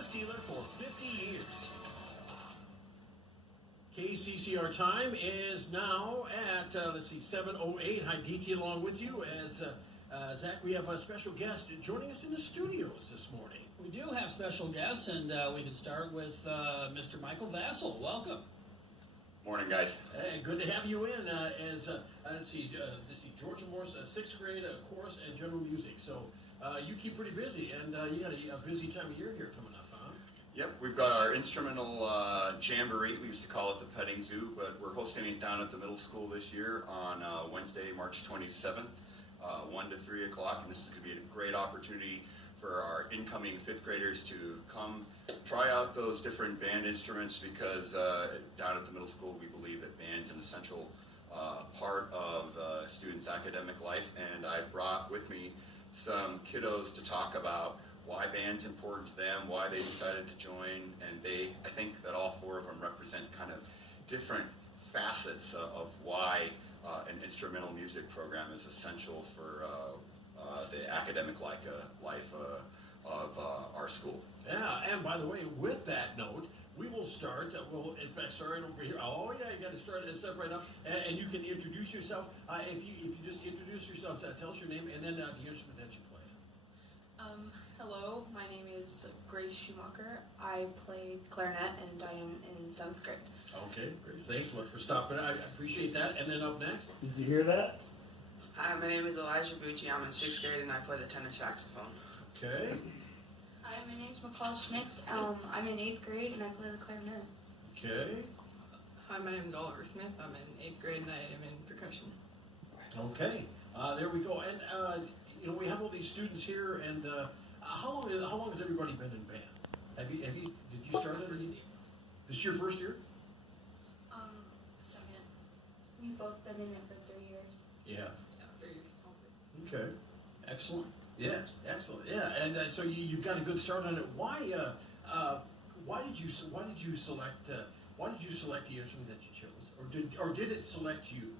service dealer for 50 years. KCCR time is now at, 7:08. Hi, DT, along with you. As Zach, we have a special guest joining us in the studios this morning. We do have special guests, and we can start with Mr. Michael Vassell. Welcome. Morning, guys. Hey, good to have you in. Georgia Moore's sixth grade chorus and general music. So you keep pretty busy, and you got a busy time of year here coming up, huh? Yep, we've got our instrumental jamboree. We used to call it the petting zoo, but we're hosting it down at the middle school this year on Wednesday, March 27th, 1 to 3 o'clock. And this is going to be a great opportunity for our incoming fifth graders to come try out those different band instruments, because down at the middle school we believe that band's an essential part of students' academic life. And I've brought with me some kiddos to talk about why band's important to them, why they decided to join, and I think that all four of them represent kind of different facets of why an instrumental music program is essential for the academic life of our school. Yeah, and by the way, with that note, we will start. We'll, in fact, start right over here. Oh, yeah, you got to step right up, and you can introduce yourself. If you just introduce yourself, tell us your name and then the instrument that you play. Hello, my name is Grace Schumacher. I play clarinet, and I am in 7th grade. Okay, Grace, thanks so much for stopping. I appreciate that. And then up next, Did you hear that? Hi, my name is Elijah Bucci. I'm in 6th grade and I play the tenor saxophone. okay, Hi, my name's McCall Schmitz. I'm in 8th grade and I play the clarinet. okay, Hi, my name is Oliver Smith. I'm in 8th grade and I am in percussion. okay. There we go. And we have all these students here. And how long has everybody been in band? Did you start it? This is your first year? Second. We've both been in it for 3 years. Yeah. Yeah, 3 years. Okay. Excellent. Yeah, excellent. Yeah, and so you've got a good start on it. Why did you select the instrument that you chose, or did it select you?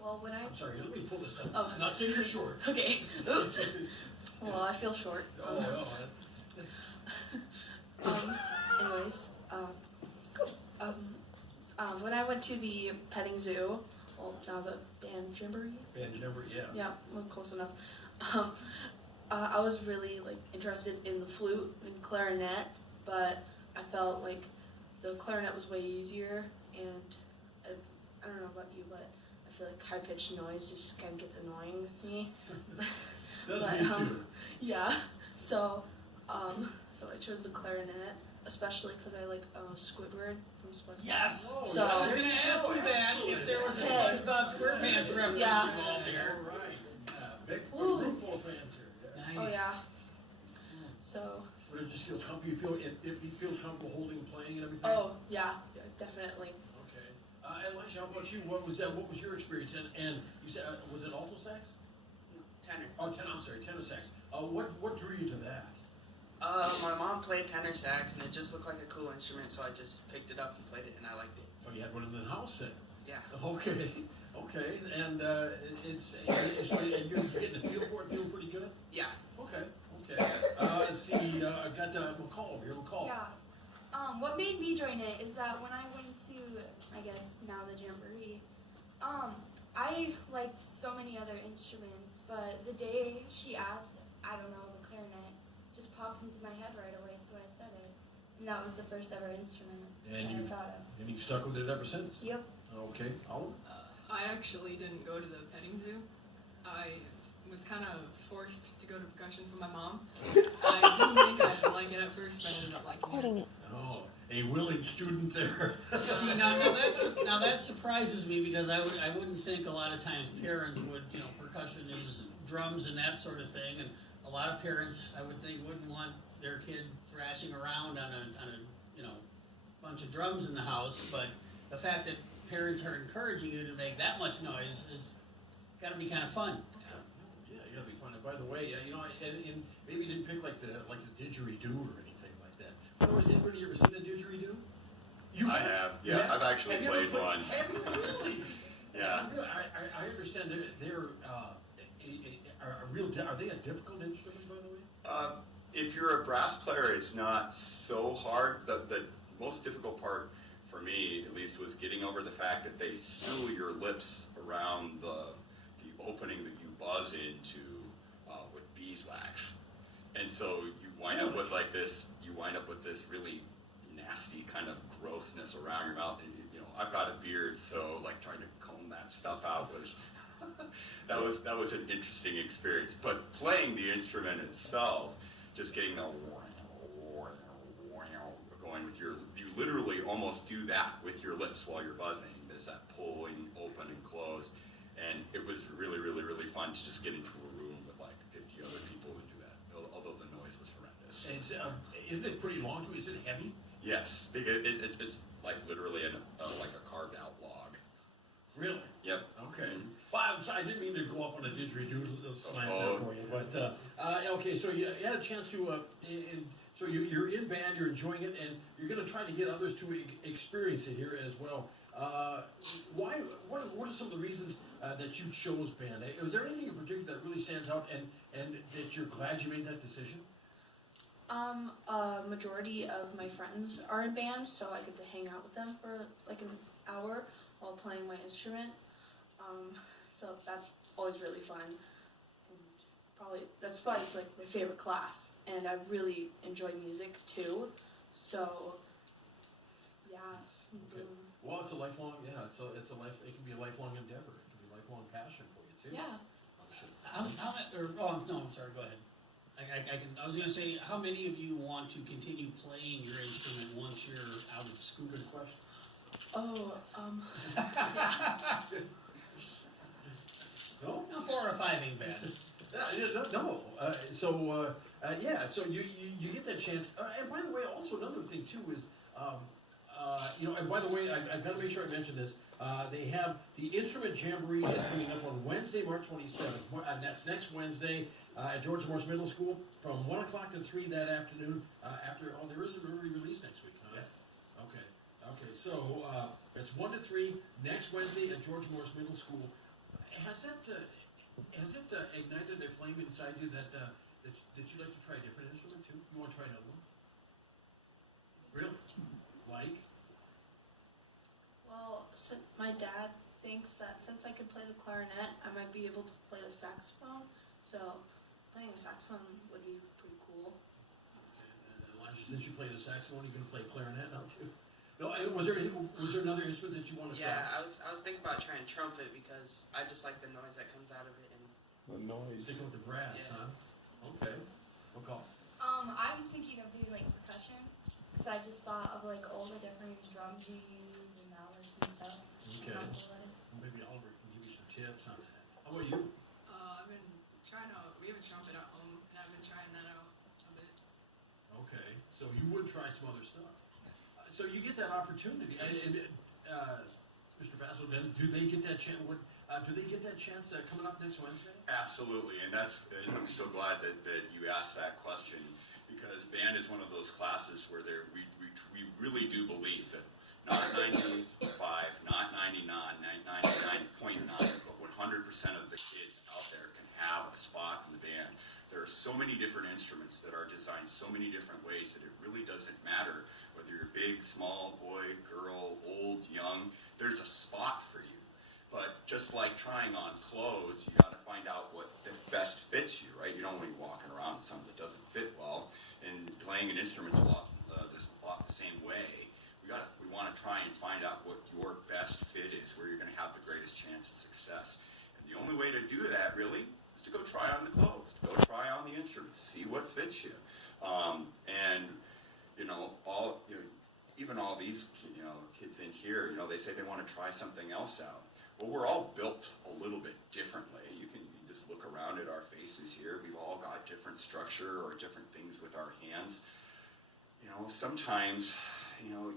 Well, when I'm sorry. Let me pull this down. Oh. I'm not saying you're short. Okay, oops. Well, I feel short. Anyways, when I went to the petting zoo, well, now the band jamboree. Band jamboree, yeah. Yeah, well, close enough. I was really interested in the flute and clarinet, but I felt like the clarinet was way easier, and I don't know about you, but I feel like high-pitched noise just kind of gets annoying with me. Does But, me too. Yeah, so I chose the clarinet, especially because I like Squidward from SpongeBob. Yes. Oh, So- I was going to ask you that excellent. if there was a Okay. SpongeBob SquarePants reference Yeah. involved there. All right. Big Ooh. room full of fans here. Yeah. Oh yeah. So. But it just feels comfortable. It feels comfortable holding, playing, and everything. Oh yeah, definitely. Okay. Elijah, how about you? What was that? What was your experience? And you said was it alto sax? Tenor. Oh, tenor sax. What drew you to that? My mom played tenor sax and it just looked like a cool instrument, so I just picked it up and played it and I liked it. Oh, you had one in the house then. Yeah. Okay. And and you're getting the feel for it. Feel pretty good. Yeah. Okay. Let's see. I got McCall over here. McCall. Yeah. What made me join it is that when I went to, I guess now the jamboree, I liked so many other instruments, but the day she asked, I don't know, the clarinet just popped into my head right away, so I said it. And that was the first ever instrument And that I you thought of. and you stuck with it ever since. Yep. Okay. Oliver. I actually didn't go to the petting zoo. I was kind of forced to go to percussion from my mom. I didn't think I'd like it at first, but I ended up liking it. Oh, a willing student there. See, now that surprises me, because I wouldn't think a lot of times parents would, percussion is drums and that sort of thing, and a lot of parents, I would think, wouldn't want their kid thrashing around on a bunch of drums in the house. But the fact that parents are encouraging you to make that much noise is got to be kind of fun. Yeah, you gotta be fun. And by the way, and maybe you didn't pick like the didgeridoo or anything like that. By the way, has anybody ever seen a didgeridoo? I have. Yeah, I've actually Have you ever played one. Have you really? Yeah. I understand they're are they a difficult instrument, by the way? If you're a brass player, it's not so hard. The most difficult part for me, at least, was getting over the fact that they seal your lips around the opening that you buzz into with beeswax, and so you wind up with like this. You wind up with this really nasty kind of grossness around your mouth. And, you know, I've got a beard, so like trying to comb that stuff out was that was an interesting experience. But playing the instrument itself, just getting the going with you literally almost do that with your lips while you're buzzing. There's that pulling open and close, and it was really, really, really fun to just get into a room with like 50 other people and do that. Although the noise was horrendous. And isn't it pretty long too? Is it heavy? Yes, because it's like literally like a carved out log. Really? Yep. Okay. Well, I didn't mean to go off on a didgeridoo slant there for you, but okay. So you had a chance to, so you're in band, you're enjoying it, and you're going to try to get others to experience it here as well. Why? What are some of the reasons that you chose band? Was there anything in particular that really stands out, and that you're glad you made that decision? A majority of my friends are in band, so I get to hang out with them for like an hour while playing my instrument. So that's always really fun. And that's why it's like my favorite class, and I really enjoy music too. So yeah. Okay. Well, it's a lifelong. Yeah, it's a life. It can be a lifelong endeavor. It can be a lifelong passion for you too. Yeah. No, I'm sorry, go ahead. I was going to say, how many of you want to continue playing your instrument once you're out of school? Good question. Oh, No. No, 4 or 5 ain't bad. No. So you get that chance. And by the way, also another thing too is, and by the way, I've got to make sure I mention this. They have the Instrument Jamboree is coming up on Wednesday, March 27th. And that's next Wednesday at George Morse Middle School from 1 o'clock to 3 that afternoon. There is an early release next week, huh? Yes. Okay. So it's 1 to 3 next Wednesday at George Morse Middle School. Has it ignited a flame inside you that you'd like to try a different instrument too? You want to try another one? Really? Like? well, my dad thinks that since I could play the clarinet, I might be able to play the saxophone. So playing a saxophone would be pretty cool. Okay. And Elijah, since you play the saxophone, you're going to play clarinet now too? No, was there another instrument that you want to try? Yeah, I was thinking about trying trumpet because I just like the noise that comes out of it. And The noise. Sticking with the brass, Yeah. huh? Okay. What call? I was thinking of doing like percussion, because I just thought of like all the different drums you use and mallets and stuff. Okay. How cool that is. Maybe Oliver can give you some tips on that. How about you? I've been trying to. We have a trumpet at home, and I've been trying that out a bit. Okay. So you would try some other stuff. So you get that opportunity, and Mr. Basso, do they get that chance? Do they get that chance coming up next Wednesday? Absolutely, and I'm so glad that you asked that question, because band is one of those classes where we really do believe that not 95, not 99, 99.9, but 100% of the kids out there can have a spot in the band. There are so many different instruments that are designed so many different ways that it really doesn't matter whether you're big, small, boy, girl, old, young. There's a spot for you. But just like trying on clothes, you got to find out what best fits you, right? You don't want to be walking around with something that doesn't fit well. And playing an instrument's a lot the same way. We want to try and find out what your best fit is, where you're going to have the greatest chance of success. And the only way to do that, really, is to go try on the clothes, go try on the instruments, see what fits you. Even all these kids in here, they say they want to try something else out. Well, we're all built a little bit differently. You can just look around at our faces here. We've all got different structure or different things with our hands. Sometimes,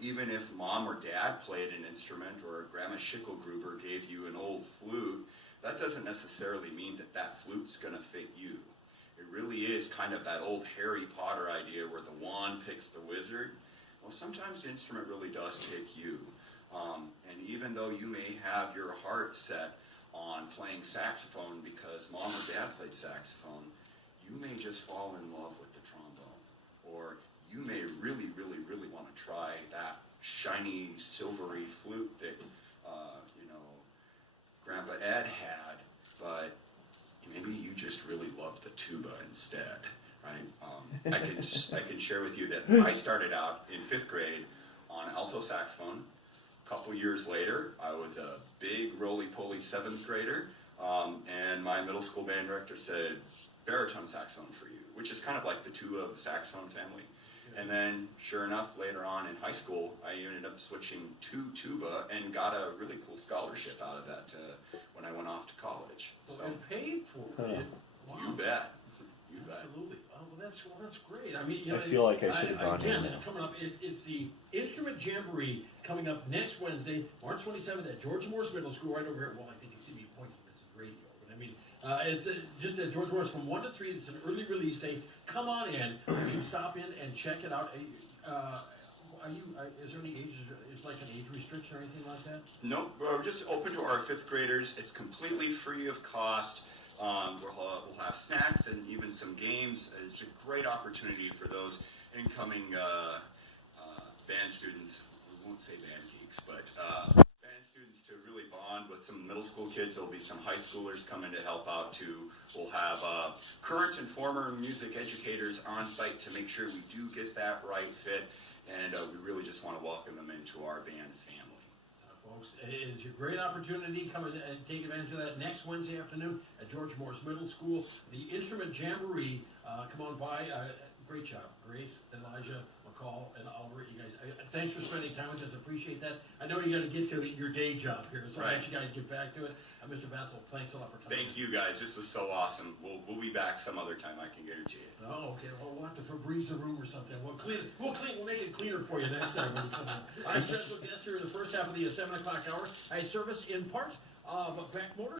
even if mom or dad played an instrument or Grandma Schickelgruber gave you an old flute, that doesn't necessarily mean that flute's going to fit you. It really is kind of that old Harry Potter idea where the wand picks the wizard. Well, sometimes the instrument really does pick you. And even though you may have your heart set on playing saxophone because mom or dad played saxophone, you may just fall in love with the trombone, or you may really, really, really want to try that shiny, silvery flute that, Grandpa Ed had, but maybe you just really love the tuba instead, right? I can share with you that I started out in 5th grade on alto saxophone. A couple years later, I was a big roly-poly 7th grader, and my middle school band director said, baritone saxophone for you, which is kind of like the tuba of the saxophone family. And then, sure enough, later on in high school, I ended up switching to tuba and got a really cool scholarship out of that when I went off to college. So, And paid for it. Wow. you bet. You bet. Absolutely. Oh, well, that's great. I mean, I feel like I should have gone again, in now. coming up, it's the Instrument Jamboree coming up next Wednesday, March 27th at George Morris Middle School, right over here. Well, I think it's CB Point, this is radio, but I mean, it's just at George Morris from 1 to 3. It's an early release day. Come on in. You can stop in and check it out. Is there any age? Is like an age restriction or anything like that? No, we're just open to our 5th graders. It's completely free of cost. We'll have snacks and even some games. It's a great opportunity for those incoming band students. We won't say band geeks, but band students to really bond with some middle school kids. There'll be some high schoolers coming to help out too. We'll have current and former music educators on site to make sure we do get that right fit. And we really just want to welcome them into our band family. Folks, it is a great opportunity. Come and take advantage of that next Wednesday afternoon at George Morris Middle School. The Instrument Jamboree. Come on by. Great job, Grace, Elijah, McCall, and Oliver. You guys, thanks for spending time with us. Appreciate that. I know you got to get to your day job here, so I'll let you guys get back to it. Mr. Bassel, thanks a lot for coming. Thank you guys. This was so awesome. We'll be back some other time. I can guarantee it. Oh, okay. Well, we'll have to Febreze the room or something. We'll make it cleaner for you next time when you come in. Our special guest here in the first half of the 7 o'clock hour. I service in part of Beck Motor.